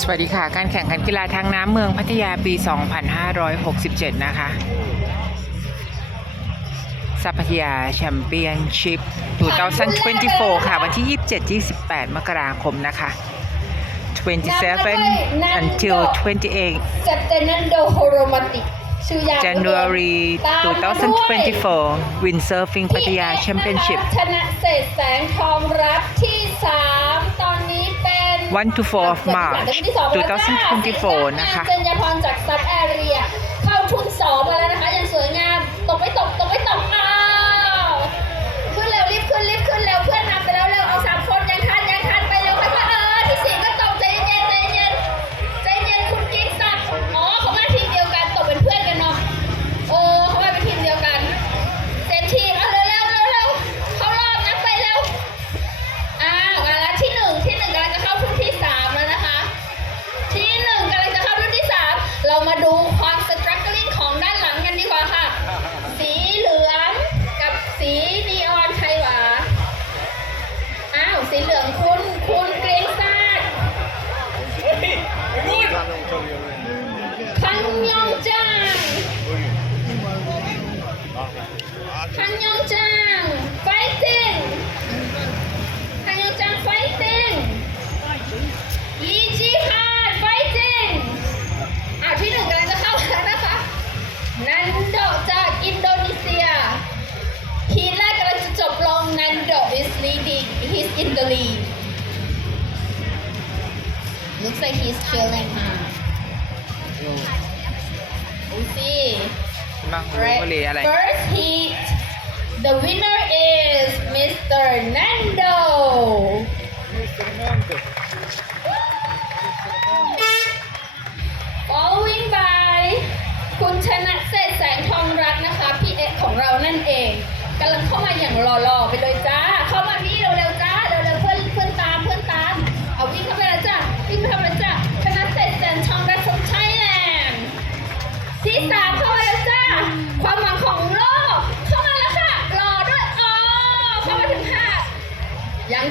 สวัสดีค่ะ การแข่งขันกีฬาทางน้ำเมืองพัทยาปี 2567 นะคะ ซัพยาแชมเปี้ยนชิพ2024 ค่ะ วันที่ 27-28 มกราคมนะคะ 27 until 28เซปเตนันโดโฮโรมาติกชื่อยาว January 2024 Windsurfing พัทยาแชมเปี้ยนชิพชนะเศษแสงทองรัฐที่ 3 ตอน 1 to 4 of March 2024 นะคะเจนยาพรจากซับแอเรียเข้าทุนสองมาแล้วนะคะ คันยองจัง fighting คันยองจัง fighting ลีจีฮาร์ดไฟติ้งอะที่หนึ่งกำลังจะเข้าแล้วนะคะ นันโดจากอินโดนีเซีย ทีแรกกำลังจะจบลงนันโด is leading he's in the lead looks like he's chilling ค่ะดูสิบ้างรู้ว่าเลยอะไร First heat the winner is Mr. Nando Mr. following by คุณชนะเศษแสงทองรัตนะคะพี่เอ็กของเรานั่นเองกำลังเข้ามาอย่างหล่อๆไปเลยจ้า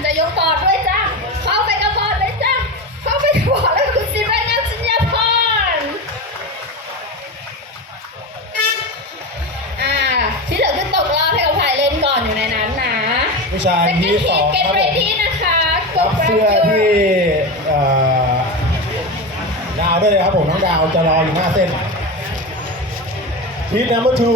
จะยกปอดด้วยจ้าเข้าไปกับบอดเลยจ้าเข้าไปกับบอดแล้วคุณสิบายนัสัญญาพรอ่าที่เหลือขึ้นตกรอบให้กับไผ่เล่นก่อนอยู่ในนั้นนะผู้ชายเป็นที่ที่สองเก็ตครับเรผมดี้นะคะรับเสื้อที่เอ่อดาวด้วยเลยครับผมน้องดาวจะรออยู่หน้าเส้นพีทนัมเบอร์ทู